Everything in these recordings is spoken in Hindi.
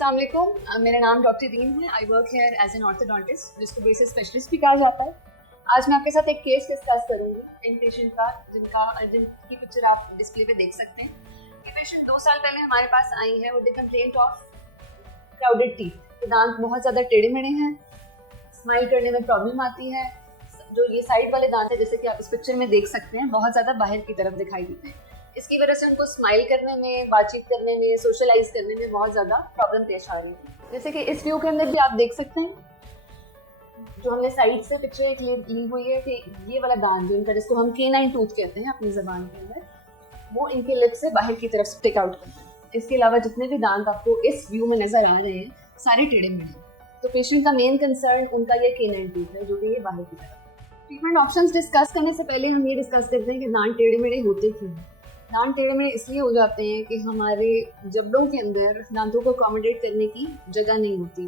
अस्सलाम वालेकुम, मेरा नाम डॉक्टर दीन है। I work here as an orthodontist, जिसको ब्रेसेस स्पेशलिस्ट भी कहा जाता है। आज मैं आपके साथ एक केस डिस्कस करूंगी इन पेशेंट का, जिनकी पिक्चर आप डिस्प्ले पे देख सकते हैं। ये पेशेंट 2 साल पहले हमारे पास आई है with the complaint of crowded teeth. दांत बहुत ज़्यादा टेढ़े मेढ़े हैं, स्माइल करने में प्रॉब्लम आती है। जो ये साइड वाले दांत है, जैसे कि आप इस पिक्चर में देख सकते हैं, बहुत ज़्यादा बाहर की तरफ दिखाई देते हैं। इसकी वजह से उनको स्माइल करने में, बातचीत करने में, सोशलाइज करने में बहुत ज़्यादा प्रॉब्लम पेश आ रही है। जैसे कि इस व्यू के अंदर भी आप देख सकते हैं, जो हमने साइड से पिक्चर एक ली हुई है कि ये वाला दांत जो इनका, जिसको हम केनाइन टूथ कहते हैं अपनी ज़बान के अंदर, वो इनके लिप से बाहर की तरफ स्टिक आउट करते हैं। इसके अलावा जितने भी दांत आपको इस व्यू में नज़र आ रहे हैं, सारे टेढ़े मेढ़े। तो पेशेंट का मेन कंसर्न उनका ये केनाइन टूथ है, जो कि ये बाहर की तरफ। ट्रीटमेंट ऑप्शंस डिस्कस करने से पहले हम ये डिस्कस करते हैं कि दांत टेढ़े मेढ़े होते क्यों हैं। दांत टेढ़े मेढ़े इसलिए हो जाते हैं कि हमारे जबड़ों के अंदर दांतों को अकोमोडेट करने की जगह नहीं होती।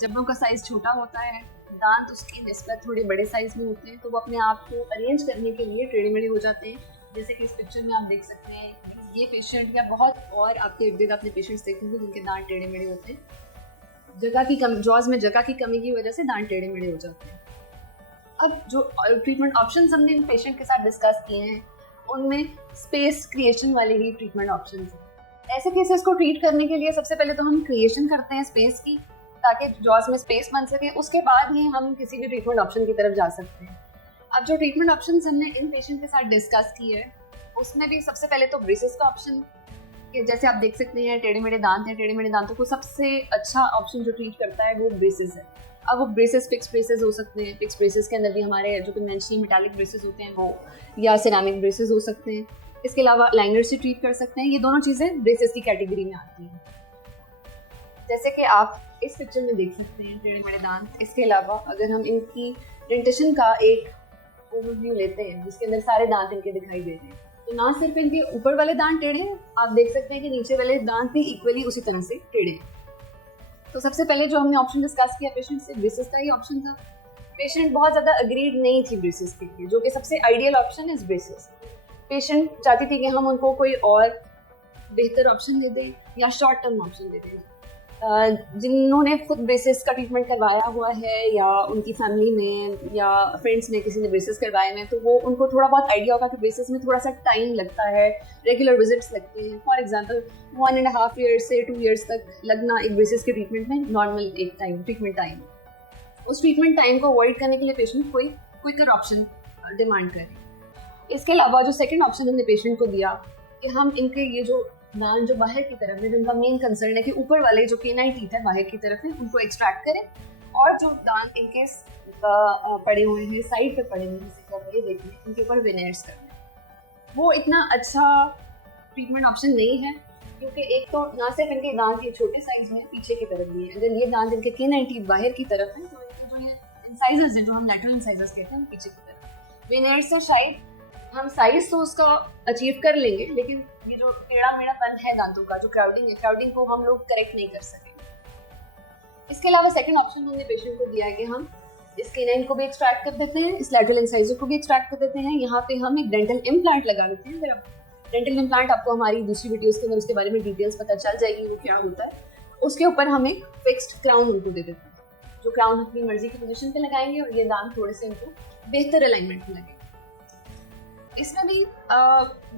जबड़ों का साइज़ छोटा होता है, दांत उसकी निस्बत थोड़े बड़े साइज़ में होते हैं, तो वो अपने आप को अरेंज करने के लिए टेढ़े मेढ़े हो जाते हैं। जैसे कि इस पिक्चर में आप देख सकते हैं, ये पेशेंट या बहुत और आपके इर्द गिर्द अपने पेशेंट्स देखेंगे जिनके दांत टेढ़े मेढ़े होते हैं। जॉज में जगह की कमी की वजह से दांत टेढ़े मेढ़े हो जाते हैं। अब जो ट्रीटमेंट ऑप्शंस हमने इन पेशेंट के साथ डिस्कस किए हैं, उनमें स्पेस क्रिएशन वाले ही ट्रीटमेंट ऑप्शंस हैं। ऐसे केसेस को ट्रीट करने के लिए सबसे पहले तो हम क्रिएशन करते हैं स्पेस की, ताकि जॉज में स्पेस बन सके। उसके बाद ही हम किसी भी ट्रीटमेंट ऑप्शन की तरफ जा सकते हैं। अब जो ट्रीटमेंट ऑप्शंस हमने इन पेशेंट के साथ डिस्कस किए हैं, उसमें भी सबसे पहले तो ब्रेसेस का ऑप्शन, जैसे आप देख सकते हैं टेढ़े मेढ़े दांत हैं, टेढ़े मेढ़े दांतों को सबसे अच्छा ऑप्शन जो ट्रीट करता है वो ब्रेसेस है। अब वो ब्रेसेस फिक्स ब्रेसेस हो सकते हैं, फिक्स ब्रेसेस के अंदर भी हमारे जो कन्वेंशनल मेटालिक ब्रेसेस होते हैं वो, या सिरेमिक ब्रेसेस हो सकते हैं। इसके अलावा लाइनर से ट्रीट कर सकते हैं। ये दोनों चीज़ें ब्रेसेस की कैटेगरी में आती हैं। जैसे कि आप इस पिक्चर में देख सकते हैं टेढ़े मेढ़े दांत। इसके अलावा अगर हम इनकी डेंटेशन का एक ओवरव्यू लेते हैं, जिसके अंदर सारे दांत इनके दिखाई दे रहे हैं, तो ना सिर्फ इनके ऊपर वाले दांत टेढ़े हैं, आप देख सकते हैं कि नीचे वाले दांत भी इक्वली उसी तरह से टेढ़े हैं। तो सबसे पहले जो हमने ऑप्शन डिस्कस किया पेशेंट से, ब्रेसेस का ही ऑप्शन था। पेशेंट बहुत ज़्यादा अग्रीड नहीं थी ब्रेसेस के लिए, जो कि सबसे आइडियल ऑप्शन है ब्रेसेस। पेशेंट चाहती थी कि हम उनको कोई और बेहतर ऑप्शन दे दें या शॉर्ट टर्म ऑप्शन दे दें। जिन्होंने खुद ब्रेसेस का ट्रीटमेंट करवाया हुआ है, या उनकी फैमिली में या फ्रेंड्स में किसी ने ब्रेसेस करवाए हैं, तो वो उनको थोड़ा बहुत आइडिया होगा कि ब्रेसेस में थोड़ा सा टाइम लगता है, रेगुलर विजिट्स लगते हैं। फॉर एग्जांपल 1.5 ईयर्स से 2 ईयर्स तक लगना एक ब्रेसेस के ट्रीटमेंट में नॉर्मल एक ट्रीटमेंट टाइम। उस ट्रीटमेंट टाइम को अवॉइड करने के लिए पेशेंट कोई क्विकर ऑप्शन डिमांड करें। इसके अलावा जो सेकेंड ऑप्शन हमने पेशेंट को दिया कि हम इनके ये जो दांत जो बाहर की तरफ है, जिनका मेन कंसर्न है कि ऊपर वाले जो केनाइन टीथ है बाहर की तरफ है, उनको एक्सट्रैक्ट करें, और जो दांत इनके पड़े हुए हैं, साइड पे पड़े हुए हैं, जैसे कि आप ये देख लें, इनके ऊपर वेनेयर्स करना वो इतना अच्छा ट्रीटमेंट ऑप्शन नहीं है, क्योंकि एक तो ना सिर्फ इनके दांत ये छोटे साइज में पीछे की तरफ भी है। अगर ये दांत इनके केनाइन टीथ बाहर की तरफ है, तो इनके जो ये इंसाइजर्स हैं, जो हम लैटरल इंसाइजर्स कहते हैं, पीछे की तरफ। वेनेयर्स से शायद हम साइज तो उसका अचीव कर लेंगे, लेकिन ये जो टेढ़ा मेढ़ापन है दांतों का, जो क्राउडिंग है, क्राउडिंग को हम लोग करेक्ट नहीं कर सकेंगे। इसके अलावा सेकंड ऑप्शन हमने पेशेंट को दिया है कि हम इस केनाइन को भी एक्सट्रैक्ट कर देते हैं, इस लैटरल इंसाइजर को भी एक्सट्रैक्ट कर देते हैं। यहाँ पे हम एक डेंटल इम्प्लांट लगा देते हैं। फिर डेंटल इम्प्लांट आपको हमारी दूसरी वीडियोस के अंदर उसके बारे में डिटेल्स पता चल जाएगी वो क्या होता है। उसके ऊपर हम एक फिक्स्ड क्राउन उनको दे देते हैं, जो क्राउन अपनी मर्जी की पोजीशन पे लगाएंगे, और ये दांत थोड़े से इनको बेहतर अलाइनमेंट में लगेंगे। इसमें भी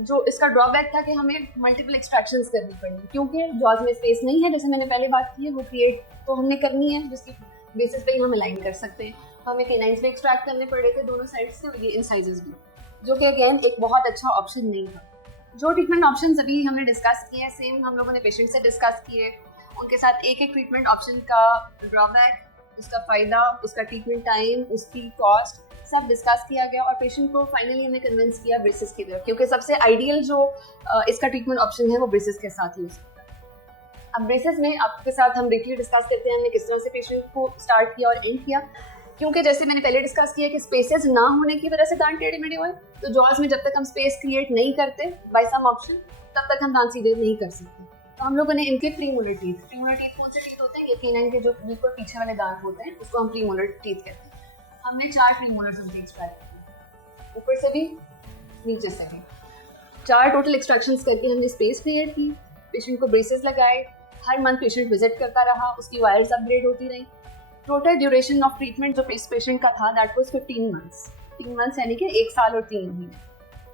जो इसका ड्रॉबैक था कि हमें मल्टीपल एक्सट्रैक्शंस करनी पड़ी, क्योंकि जॉज में स्पेस नहीं है, जैसे मैंने पहले बात की है, वो क्रिएट तो हमने करनी है, जिसकी बेसिस पे हम अलाइन कर सकते हैं। तो हमें केनाइन्स भी एक्सट्रैक्ट करने पड़े थे दोनों साइड से, और ये इंसाइजर्स भी, जो कि अगेन एक बहुत अच्छा ऑप्शन नहीं था। जो ट्रीटमेंट ऑप्शन अभी हमने डिस्कस किए हैं, सेम हम लोगों ने पेशेंट से डिस्कस किए, उनके साथ एक एक ट्रीटमेंट ऑप्शन का ड्रॉबैक, उसका फ़ायदा, उसका ट्रीटमेंट टाइम, उसकी कॉस्ट सब डिस्कस किया गया, और पेशेंट को फाइनली हमने कन्विंस किया ब्रेसेस की तरफ, क्योंकि सबसे आइडियल जो इसका ट्रीटमेंट ऑप्शन है वो ब्रेसेस के साथ यूज होता है। अब ब्रेसेस में आपके साथ हम ब्रीफली डिस्कस करते हैं हमने किस तरह से पेशेंट को स्टार्ट किया और एंड किया, क्योंकि जैसे मैंने पहले डिस्कस किया कि स्पेसेस ना होने की वजह से दांत टेढ़े मेढ़े हुए, तो जॉज में जब तक हम स्पेस क्रिएट नहीं करते बाय सम ऑप्शन, तब तक हम दांत सीधे नहीं कर सकते। तो हम लोगों ने इनके प्रीमोलर टीथ कौन से टीथ होते हैं, ये केनाइन के जो बिल्कुल पीछे वाले दांत होते हैं, उसको हम प्रीमोलर टीथ कहते हैं। हमने 4 प्रीमोलर्स उनके एक्सट्रैक्ट किए, ऊपर से भी नीचे से भी 4 टोटल एक्सट्रैक्शंस करके हमने स्पेस क्रिएट की, पेशेंट को ब्रेसेस लगाए, हर मंथ पेशेंट विजिट करता रहा, उसकी वायर्स अपग्रेड होती रही। टोटल ड्यूरेशन ऑफ ट्रीटमेंट जो इस पेशेंट का था दैट वाज 15 मंथ्स। 3 मंथ्स यानी कि 1 साल और 3 महीने।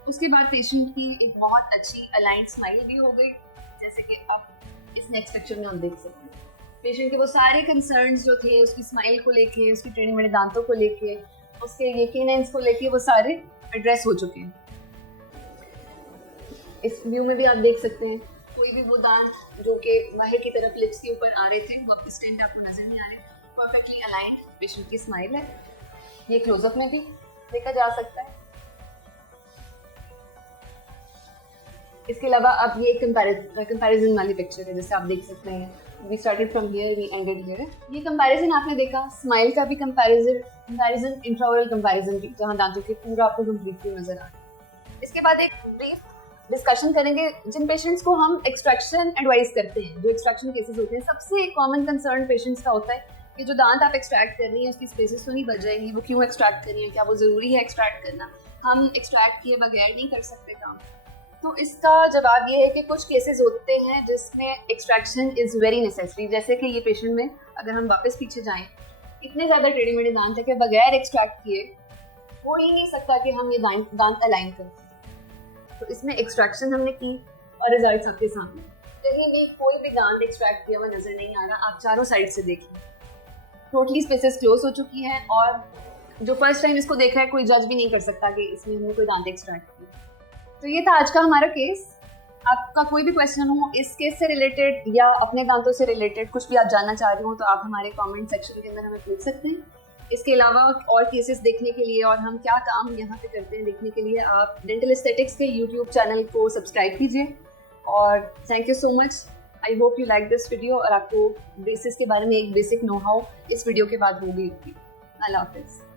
उसके बाद पेशेंट की एक बहुत अच्छी अलाइंड स्माइल भी हो गई, जैसे कि आप इस नेक्स्ट पिक्चर में हम देख सकते हैं। पेशेंट के वो सारे कंसर्न्स जो थे उसकी स्माइल को लेके, उसकी टेढ़े मेढ़े दांतों को लेके, उसके यकीनन को लेके, वो सारे एड्रेस हो चुके हैं। इस व्यू में भी आप देख सकते हैं कोई भी वो दांत जो कि बाहर की तरफ लिप्स के ऊपर आ रहे थे वो अब स्टेंट आपको नजर नहीं आ रहे। परफेक्टली अलाइंड पेशेंट की स्माइल है। ये क्लोजअप में भी देखा जा सकता है। इसके अलावा अब ये कंपैरिजन वाली पिक्चर है, जैसे आप देख सकते हैं we started from here we ended here. ये कंपैरिजन आपने देखा, स्माइल का भी कंपैरिजन इंट्राओरल कंपैरिजन भी, जहां दांतों के पूरा आपको कंप्लीटली नजर आ रहा है। इसके बाद एक ब्रीफ डिस्कशन करेंगे जिन पेशेंट्स को हम एक्सट्रैक्शन एडवाइस करते हैं, जो एक्सट्रैक्शन केसेस होते हैं। सबसे कॉमन कंसर्न पेशेंट्स का होता है कि जो दांत आप एक्सट्रैक्ट कर रही हैं उसकी स्पेसेस तो नहीं बच जाएंगी, वो क्यों एक्सट्रैक्ट कर रही हैं, क्या वो ज़रूरी है एक्सट्रैक्ट करना, हम एक्सट्रैक्ट किए बगैर नहीं कर सकते काम। तो इसका जवाब ये है कि कुछ केसेस होते हैं जिसमें एक्सट्रैक्शन इज़ वेरी नेसेसरी। जैसे कि ये पेशेंट में अगर हम वापस पीछे जाएं, इतने ज़्यादा टेढ़े मेढ़े दांत है कि बगैर एक्सट्रैक्ट किए हो ही नहीं सकता कि हम ये दांत अलाइन करें। तो इसमें एक्सट्रैक्शन हमने की और रिजल्ट्स आपके सामने। कहीं भी कोई भी दांत एक्सट्रैक्ट किया हुआ नजर नहीं आ रहा। आप चारों साइड से देखिए, टोटली स्पेसेस क्लोज हो चुकी हैं और जो फर्स्ट टाइम इसको देख रहा है कोई जज भी नहीं कर सकता कि इसमें हमने कोई दांत एक्सट्रैक्ट किया। तो ये था आज का हमारा केस। आपका कोई भी क्वेश्चन हो इस केस से रिलेटेड या अपने दांतों से रिलेटेड, कुछ भी आप जानना चाह रहे हो तो आप हमारे कमेंट सेक्शन के अंदर हमें पूछ सकते हैं। इसके अलावा और केसेस देखने के लिए और हम क्या काम यहाँ पे करते हैं देखने के लिए आप डेंटल एस्थेटिक्स के यूट्यूब चैनल को सब्सक्राइब कीजिए। और thank you so much. I hope you like this video और आपको ब्रेसेस के बारे में एक बेसिक नो हाउ इस वीडियो के बाद होगी। अल्लाह हाफिज़।